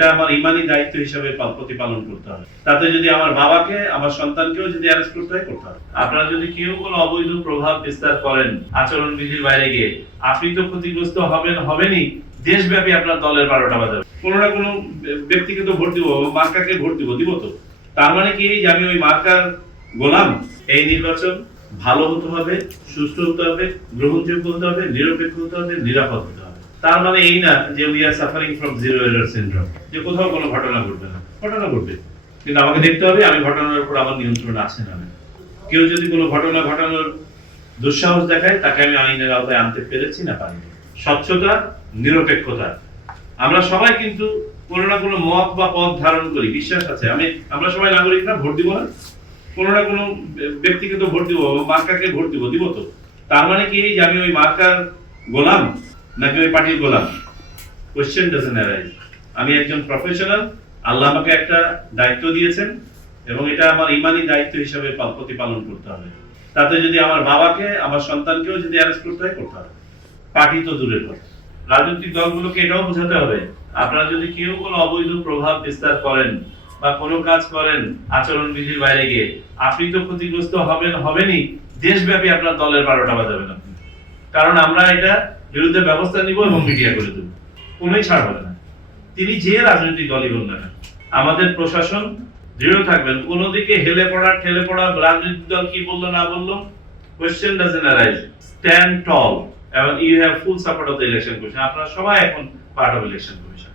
এটা আমার ইমানি দায়িত্ব হিসেবে প্রতিপালন করতে হবে। তাতে যদি আমার বাবাকে, আমার সন্তানকেও যদি অ্যারেস্ট করতে হয়, করতে হবে। আপনারা যদি কেউ কোনো অবৈধ প্রভাব বিস্তার করেন আচরণ বিধির বাইরে গিয়ে, আপনি তো ক্ষতিগ্রস্ত হবেনই, দেশব্যাপী আপনার দলের 12টা বাজাবে। কোনো না কোনো ব্যক্তিকে তো ভোট দিব, মার্কাকে ভোট দিব তো। তার মানে কি যে আমি ওই মার্কার গোলাম? এই নির্বাচন ভালো হতে হবে, সুষ্ঠু হতে হবে, গ্রহণযোগ্য হতে হবে, নিরপেক্ষ হতে হবে, নিরাপদ হতে হবে। তার মানে এই না যে we are suffering from zero error syndrome, যে কোথাও কোনো ঘটনা ঘটবে না। ঘটনা ঘটবে, কিন্তু আমাকে দেখতে হবে আমি ঘটনার উপর আমার নিয়ন্ত্রণ আছে না। কেউ যদি কোনো ঘটনা ঘটানোর দুঃসাহস দেখায়, তাকে আমি আইনের আওতায় আনতে পেরেছি না পারিনি। স্বচ্ছতা, নিরপেক্ষতা, আমরা সবাই কিন্তু কোনো না কোনো মত বা পথ ধারণ করি, বিশ্বাস আছে। আমরা সবাই নাগরিক না, ভোট দিব না? কোনো না কোনো ব্যক্তিকে তো ভোট দিব, মার্কাকে ভোট দিব তো। তার মানে কি যে আমি ওই মার্কার গোলাম নাকি ওই পার্টির গোলাম? Question doesn't arise. আমি একজন প্রফেশনাল, আল্লাহ আমাকে একটা দায়িত্ব দিয়েছেন এবং এটা আমার ইমানি দায়িত্ব হিসেবে প্রতিপালন করতে হবে। তাতে যদি আমার বাবাকে, আমার সন্তানকেও যদি অ্যারেস্ট করতে হয়, করতে হবে। পার্টি তো দূরের কথা, রাজনৈতিক দলগুলোকে এটাও বোঝাতে হবে, আপনারা যদি কেউ কোনো অবৈধ প্রভাব বিস্তার করেন বা কোনো কাজ করেন আচরণ বিধির বাইরে গিয়ে, আপনি তো ক্ষতিগ্রস্ত হবেনই, দেশব্যাপী আপনার দলের 12টা বাজাবে না। কারণ আমরা এটা বিরুদ্ধে ব্যবস্থা নিব এবং মিডিয়া করে দেব, কোনোই ছাড় হবে না। তিনি যে রাজনৈতিক দলই হন না, আমাদের প্রশাসন দৃঢ় থাকবেন। কোনো দিকে ঠেলে পড়া রাজনৈতিক দল কি বললো না বললো, question doesn't arise. Stand tall এবং you have full support of the election commission. আপনারা সবাই এখন পার্ট অফ ইলেকশন কমিশন।